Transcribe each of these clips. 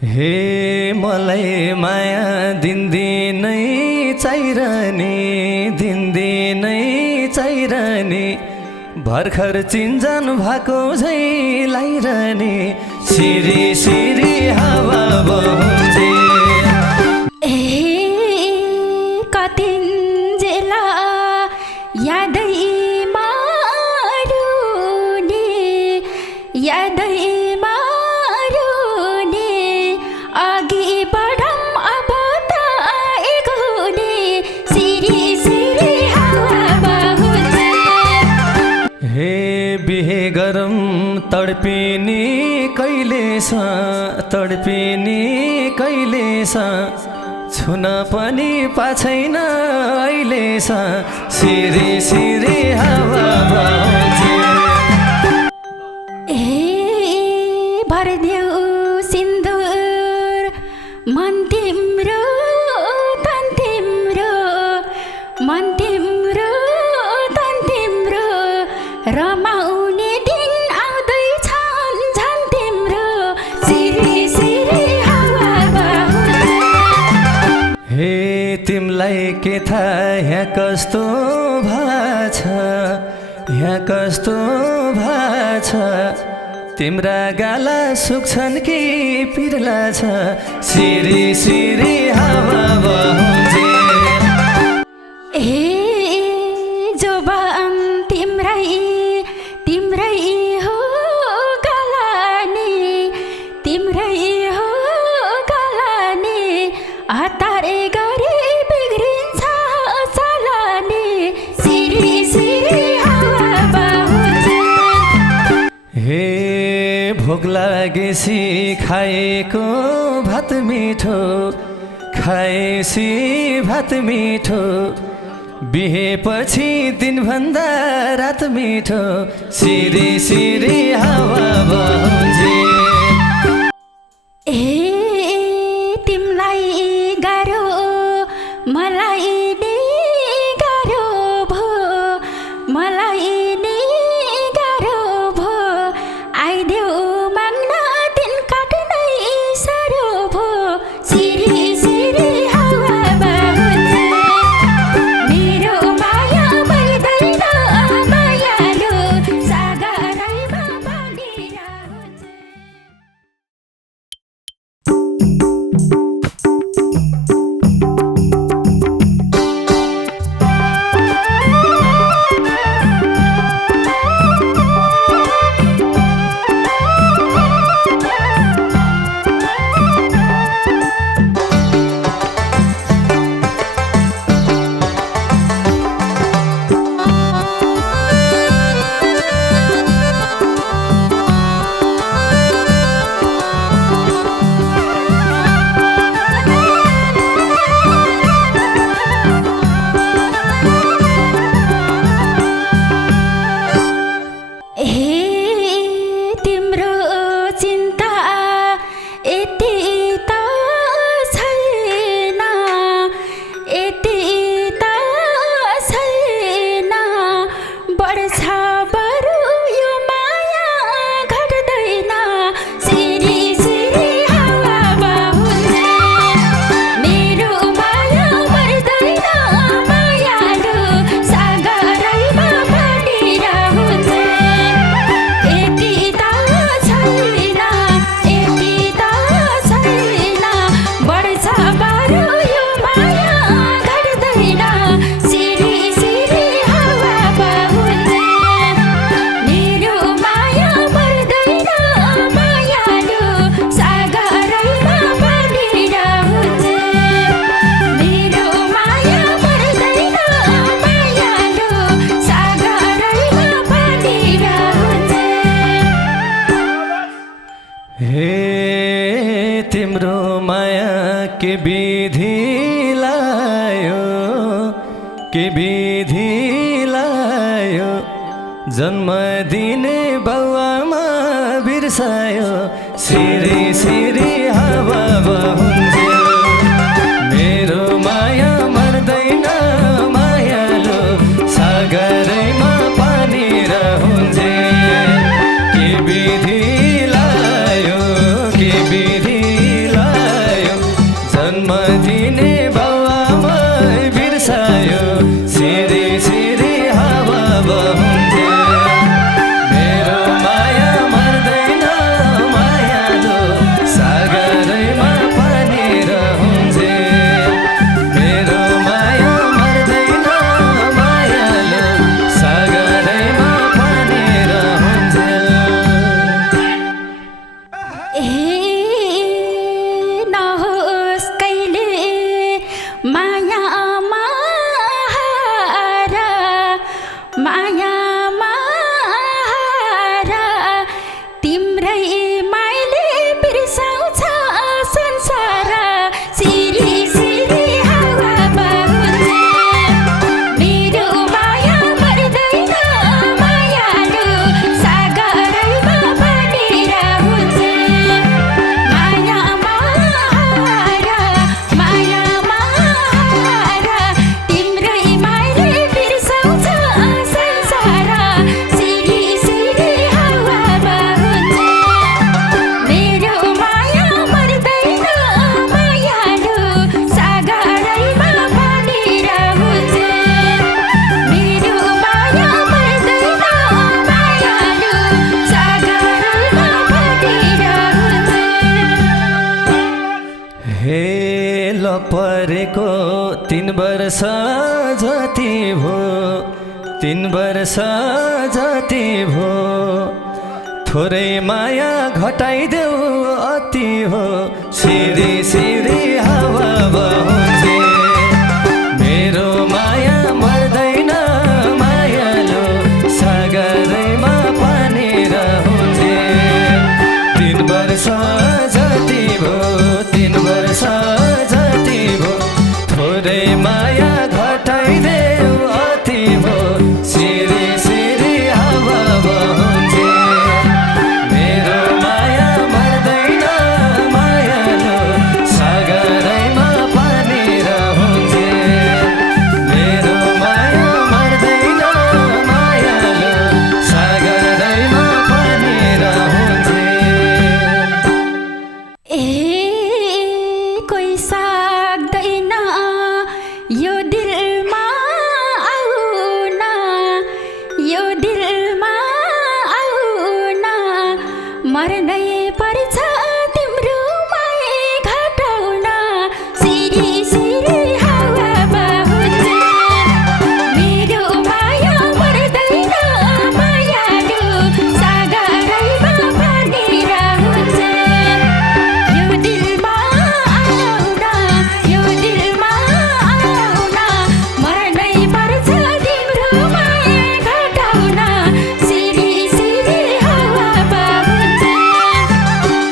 हे मलाई माया दिनदिनै चाहिरहने दिनदिनै चाहिरहने भर्खर चिन्जान भएको झै लाइरहने सिरी सिरी हावा बहन्छ कतिन्जेला यादै मारुने यादै मारुने अघि बढौँ अब त एक हुने सिरी सिरी हावा बहन्छ हे बिहे गरम तडपिने कहिलेछ तडपिने कहिलेछ छुन पनि पाछैन अहिलेछ सिरी सिरी हावा बहन्छ भरदेऊ सिन्दुर मन तिम्रो तन तिम्रो मन तिम्रो तन तिम्रो रमाउने दिन आउँदैछ झन् तिम्रो सिरी सिरी हावा बहन्छ हे तिमलाई के थाहा यहाँ कस्तो भाछ यहाँ कस्तो भाछ तिम्रा गाला सुक्छन् कि पिर्ला छ सिरी सिरी हावा बहन्छ जोबान तिम्रै तिम्रै हो गलानी तिम्रै हो गलानी हतारे गरी बिग्रिन्छ चलानी सिरी सिरी हावा बहन्छ हे भोक लागेसी खाएको भात मिठो खाएसी भात मिठो बिहेपछि दिनभन्दा रात मिठो सिरी सिरी हावा बहन्छ तिमलाई गाह्रो मलाई नि गाह्रो भो मलाई नि गाह्रो भो आइदेऊ माग्न दिन काट्नै साह्रो भो सिरी सिरी हावा बहन्छ मेरो माया मर्दैन मायालु सागरैमा बनिरहन्छ तिम्रो चिन्ता यति त छैन यति त छैन बढ्छ बरु यो माया घट्दैन सिरी सिरी हावा बहन्छ मेरो माया मर्दैन मायालु सागरैमा बनिरहन्छ यति त छैन यति त छैन बढ्छ बरु यो माया घट्दैन सिरी सिरी हावा बहन्छ मेरो माया मर्दैन मायालु सागरैमा बनिरहन्छ मेरो माया मर्दैन मायालु सागरैमा बनिरहन्छ हे तिम्रो माया के विधि लायो के विधि लायो जन्म दिने बाउआमा बिर्सायो सिरी सिरी हावा बहन्छ मेरो माया मर्दैन मायालु सागरैमा पानी रहन्छ के विधि लायो के विधि परेको 3 वर्ष जति भो 3 वर्ष जति भो थोरै माया घटाइदेऊ अति हो सिरी सिरी हावा बहन्छ मेरो माया मर्दैन मायालो सागरैमा पानी रहन्छ 3 वर्ष जति भो 3 वर्ष जति भो थोरै माया घटाइदेऊ अति भो सिरी सिरी हावा बहन्छ मेरो माया मर्दैन मायालो सागरैमा पानी रहन्छ मेरो माया मर्दैन मायालो सागरैमा पानी रहन्छ कोही सक्दैन यो दिलमा आउन यो दिलमा आउन मर्नै पर्छ तिम्रो माया घटाउन सिरी सिरी हावा बहन्छ मेरो माया मर्दैन मायालु सागरैमा पानी रहन्छ यो दिलमा आउन यो दिलमा आउन मर्नै पर्छ तिम्रो माया घटाउन सिरी सिरी हावा बहन्छ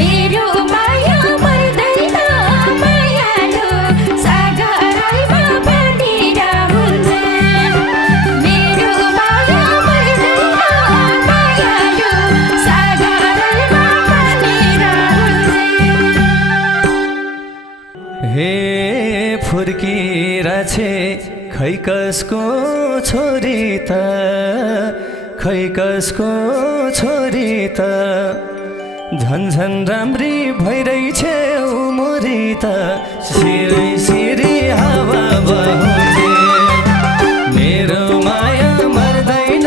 मेरो माया मर्दैन मायालु सागरैमा पानी रहन्छ मेरो माया मर्दैन मायालु सागरैमा पानी रहन्छ हे फुर्किरा छे खै कसको छोरी त खै कसको छोरी त झन्झन राम्री भइरहेछ उमरी त सिरी सिरी हावा बहन्छ मेरो माया मर्दैन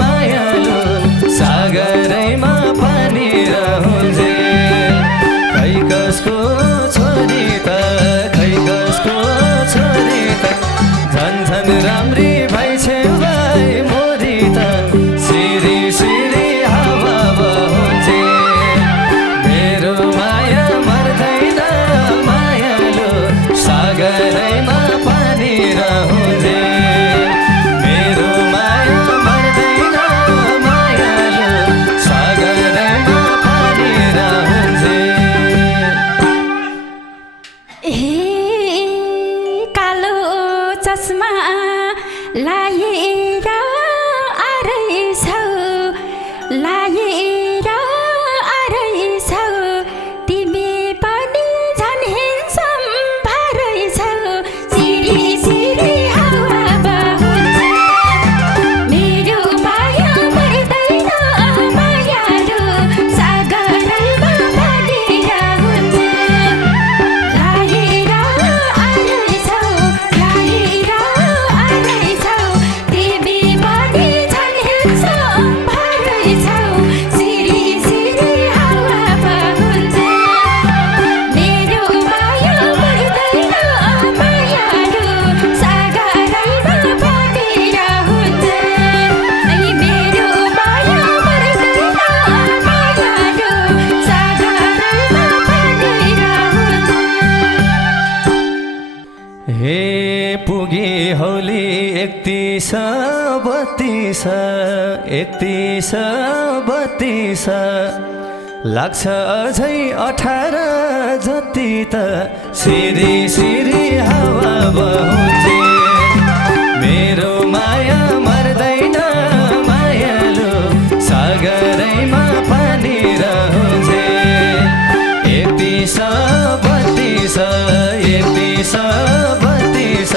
मायालो सागरैमा पानी रहन्छ खै कसको छोरी त खै कसको छोरी त झन्झन राम्री भइछ भाइ मोरी त सिरी सिरी हावा बहन्छ मेरो माया मर्दैन मायालो सागरैमा पानी रहन्छ मेरो माया मर्दैन मायालो सागरैमा पानी रहन्छ कालो चस्मा लाएर आएछौ लाएर आएछौ तिमी पनि झन् हेन्सम भएछौ सिरी सिरी हावा बहन्छ मेरो माया मर्दैन मायालु सागरैमा पानी रहन्छ लाएर आएछौ तिमी पनि झन् हेन्सम भएछौ सिरी सिरी हावा बहन्छ मेरो माया मर्दैन मायालु सागरैमा पानी रहन्छ मेरो माया मर्दैन मायालु सागरैमा पानी रहन्छ हे पुगे हौली 31 32 लाग्छ अझै 18 जति त सिरी सिरी हावा बहन्छ मेरो माया मर्दैन मायालु सागरैमा पानी रहन्छ 31 32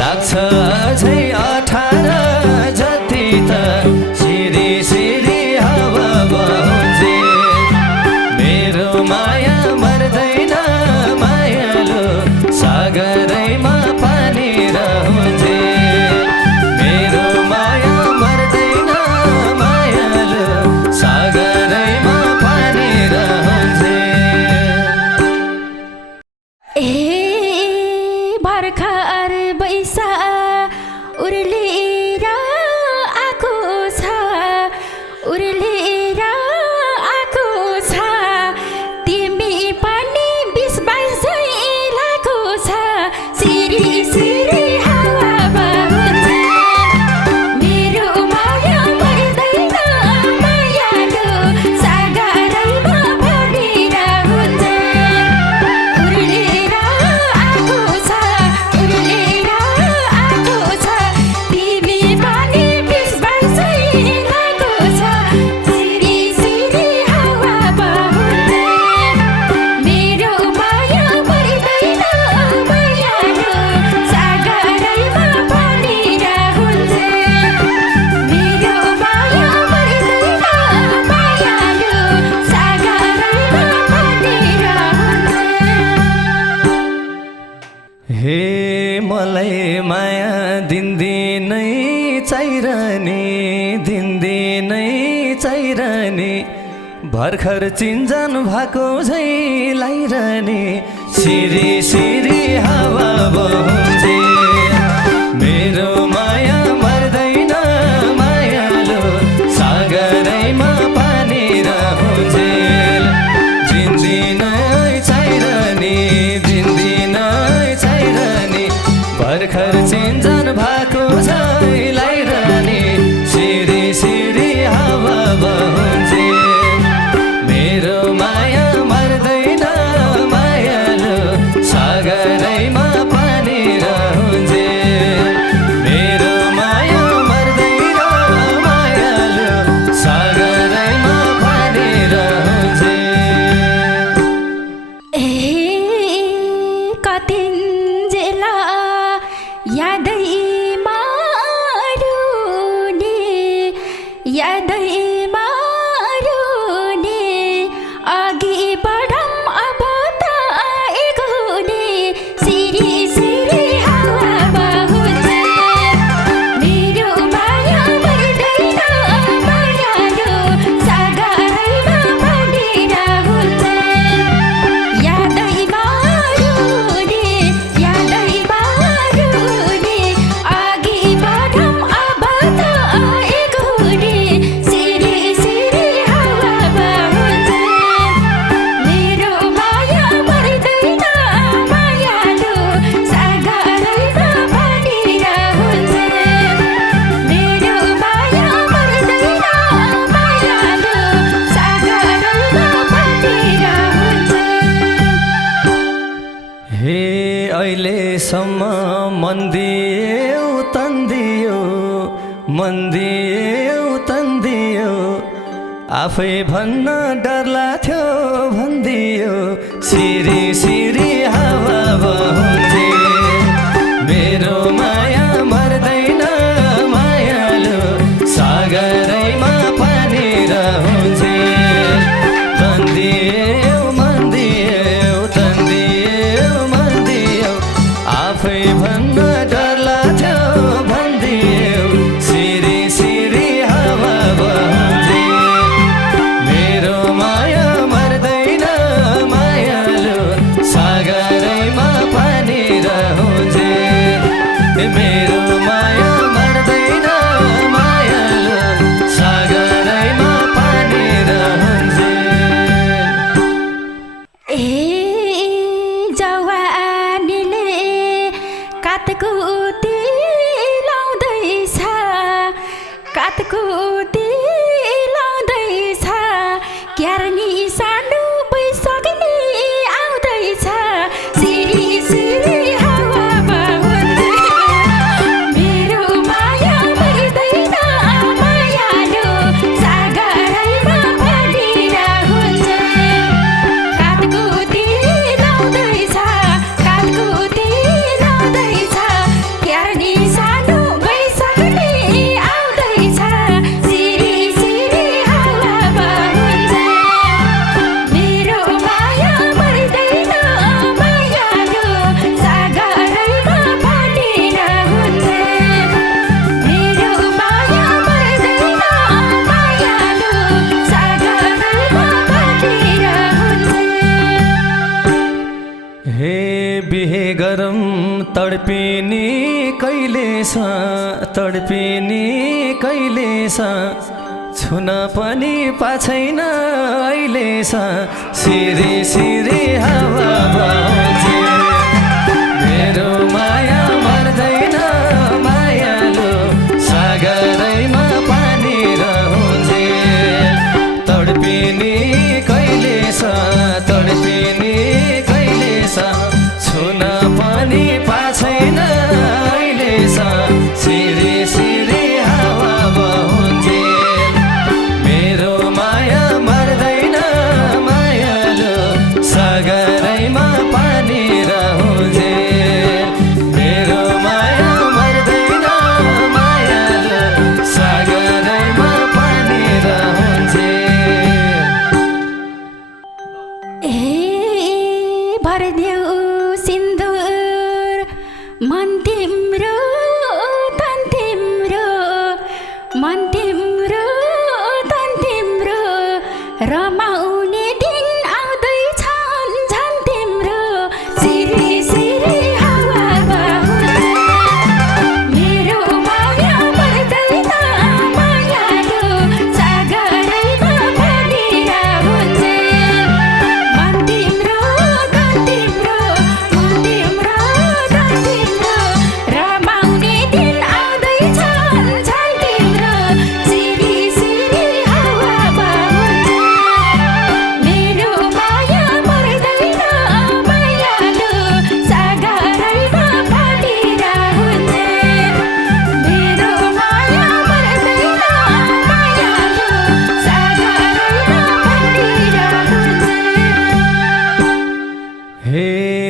लाग्छ अझै 18 जति त सिरी सिरी हावा बहन्छ मेरो माया मर्दैन मायालु सागरैमा पानी रहन्छ मेरो माया मर्दैन मायालु सागरैमा पानी रहन्छ भर्खर चिन्जान भएको झैलाई रहने सिरी सिरी हावा बहन्छ मेरो माया मर्दैन मायालो सागरैमा पानी रहन्छ जिन्दिनै चाहिरहने जिन्दिनै चाहिरहने भर्खर चिन्जान भएको झैलाई रहने सिरी सिरी हावा बहन्छ मेरो माया मर्दैन मायालो सागरैमा पानी रहन्छ मेरो माया मर्दैन मायालो सागरैमा पानी रहन्छ कतिन्जेला यादैमा रुने यादैमा रुने अघि बढौँ अब त एक हुने सिरी सिरी हावा बहन्छ मेरो माया मर्दैन मायालो सागरैमा पानी रहन्छ यादैमा रुने अघि बढौँ अब त एक हुने सिरी सिरी हावा बहन्छ मेरो माया मर्दैन मायालो सागरैमा पानी रहन्छ मेरो माया मर्दैन मायालो सागरैमा पानी रहन्छ हे अहिलेसम्म मन दियो तन्दियो आफै भन्न डर लाग्थ्यो भन्दियो सिरी सिरी हावा बहन्छ मेरो माया मर्दैन मायालो सागरैमा पानी रहन्छ तन्दियो मन्दियो आफै भन्न डर लाग्थ्यो भन्दियो सिरी सिरी हावा बहन्छ मेरो माया मर्दैन मायालो सागरैमा पानी रहन्छ मेरो माया मर्दैन मायालो सागरैमा पानी रहन्छ जवानीले कातकुती लाउँदैछ क्यार्नी सानो भइसक्ने आउँदैछ सिरी सिरी हावा बहन्छ मेरो माया मर्दैन मायालो सागरैमा पानी रहन्छ कातकुती लाउँदैछ क्यार्नी सानो भइसक्ने आउँदैछ सिरी सिरी हावा बहन्छ मेरो माया मर्दैन मायालो सागरैमा पानी रहन्छ मेरो माया मर्दैन मायालो सागरैमा पानी रहन्छ हे बिहे गरम तडपिने कहिले छुन पनि पाछैन अहिलेछ सिरी सिरी हावा बहन्छ मेरो माया मर्दैन मायालो सागरैमा पानी रहन्छ तडपिने कहिले छुन पनि पाछैन अहिलेछ सिरी सिरी हावा बहन्छ मेरो माया मर्दैन मायालो सागरैमा पानी रहन्छ मेरो माया मर्दैन मायालो सागरैमा पानी रहन्छ भरिदेऊ सिन्दुर मन तिम्रो तन तिम्रो रमाऊ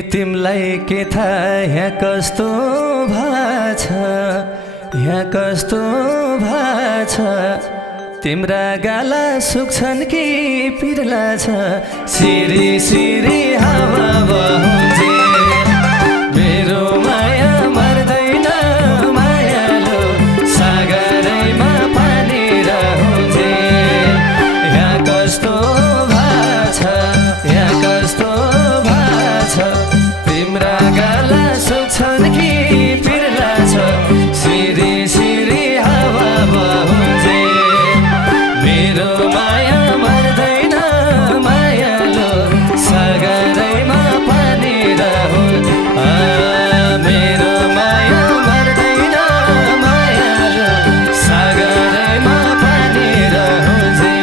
तिमलाई के थाहा यहाँ कस्तो भाछ, यहाँ कस्तो भाछ, तिम्रा गाला सुक्छन् कि पिर्ला छ, सिरी सिरी हावा बहुन्जे मेरो माया मर्दैन मायालु सागरैमा पानी रहन्जे यहाँ कस्तो भाछ, यहाँ कस्तो भाछ, तिम्रा गाला सुक्छन् कि पिर्ला छ, सिरी सिरी हावा बहुन्जे मेरो माया मर्दैन मायालु सागरैमा पानी रहन् मेरो माया मर्दैन मायालु सागरैमा पानी रहन्जे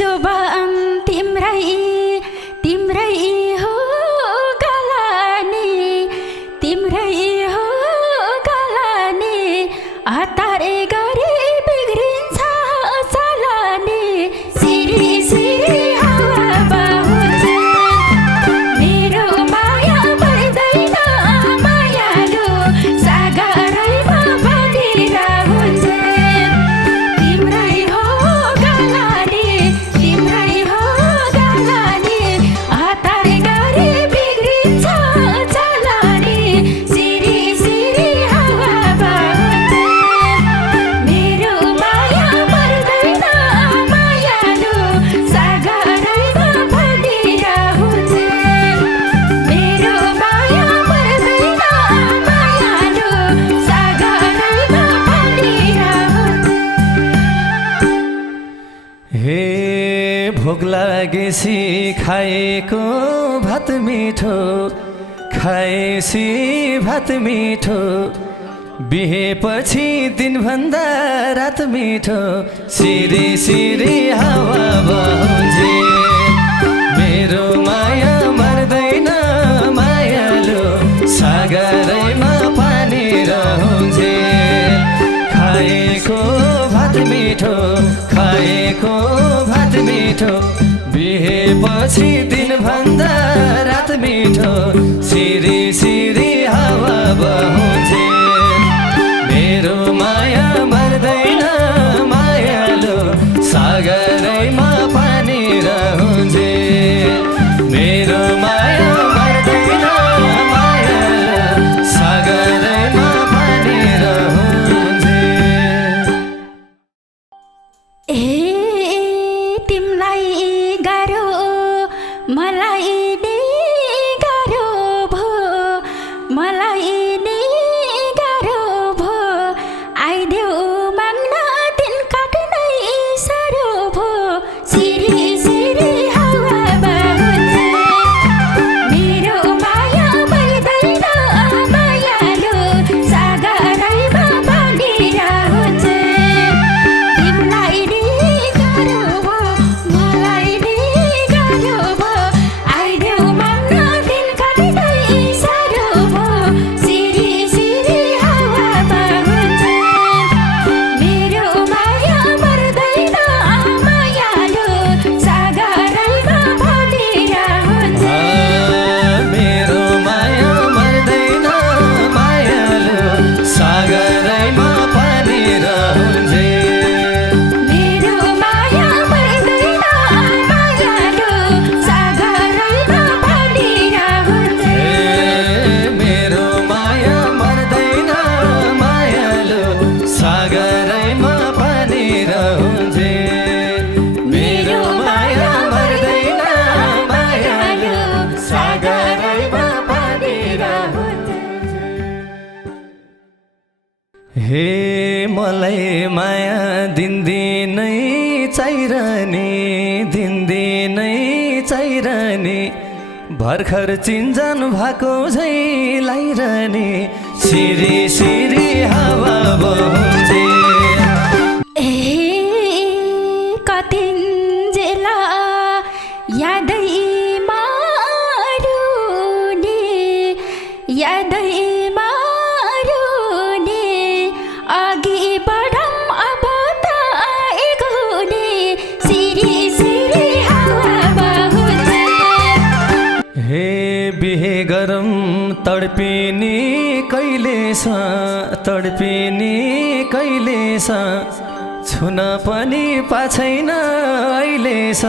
जोबान तिम्रै तिम्रै हो गलानी, तिम्रै हो गलानी, हतारे गरी बिग्रिन्छ चलानी, सिरी सिरी हावा बहुन्जे मेरो माया मर्दैन मायालु सागरैमा पानी रहन्जे तिम्रै हो गलानी, तिम्रै हो गलानी, हतारे गरी बिग्रिन्छ चलानी, सिरी सिरी हावा बहुन्जे मेरो माया मर्दैन मायालु सागरैमा पानी रहन्जे मेरो माया मर्दैन मायालु सागरैमा पानी रहन्जे। हे भोक लागेसी खाएको भात मिठो, खाएसी भात मिठो, बिहेपछि दिनभन्दा रात मिठो, सिरी सिरी हावा बहुन्जे मेरो माया मर्दैन मायालु सागरैमा पानी रहन्जे खाएको भात मिठो, खाएको भात मिठो, बिहेपछि दिनभन्दा रात मिठो, सिरी सिरी हावा बहुन्जे मेरो माया मर्दैन मायालु सागरैमा पानी रहन्जे मेरो माया मर्दैन मायालु सागरैमा पानी रहन्जे। तिमलाई गाह्रो मलाई नि गाह्रो भो, मलाई नि गाह्रो भो, आइदेऊ माग्न दिन काट्नै साह्रो भो, सिरी सिरी हावा बहुन्जे मेरो माया मर्दैन मायालु सागरैमा पानी रहन्जे तिमलाई नि गाह्रो भो, मलाई नि गाह्रो भो, आइदेऊ माग्न दिन काट्नै साह्रो भो, सिरी सिरी हावा बहुन्जे मेरो माया मर्दैन मायालु सागरैमा पानी रहन्जे मेरो माया मर्दैन मायालु सागरैमा पानी रहन्जे मेरो माया मर्दैन मायालु सागरैमा पानी रहन्जे मेरो माया मर्दैन मायालु सागरैमा पानी रहन्जे मेरो माया मर्दैन मायालु सागरैमा पानी रहन्जे। हे मलाई माया दिनदिनै चाहिरहने दिनदिनै चाहिरहने भर्खर चिन्जान भएको झै लाइरहने सिरी सिरी हावा बहुन्जे कतिन्जेला यादै मारुने, यादै मारुने, अघि बढौँ अब त एक हुने, सिरी सिरी हावा तडपिनी कहिलेस छुन पनि पाछैन अहिलेस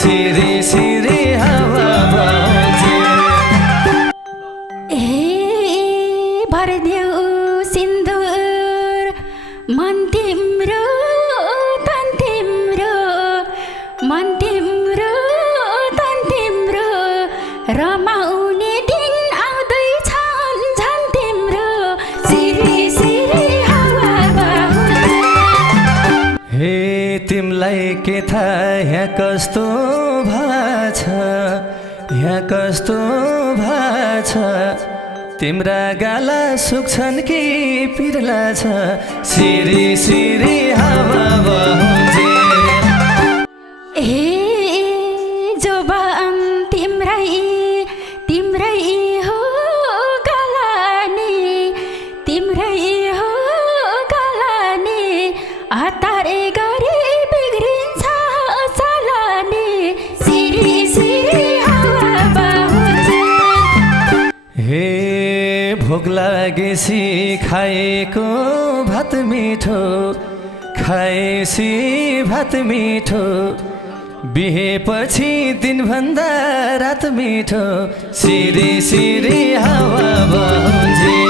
सिरी सिरी हावा बहन्छ भरदेऊ सिन्दुर मन तिम्रो तन तिम्रो रमाउने दिन आउँदैछ झन् तिम्रो सिरी सिरी हावा बहन्छ हे तिमलाई के थाहा यहाँ कस्तो भाछ तिम्रा गाला सुक्छन् कि पिर्ला छ सिरी सिरी हावा बहन्छ जोबान तिम्रै हो गलानी हतारे गरी बिग्रिन्छ चलानी सिरी सिरी हावा बहन्छ हे भोक लागेसी खाएसी भात मिठो बिहेपछि दिनभन्दा रात मिठो सिरी सिरी हावा बहन्छ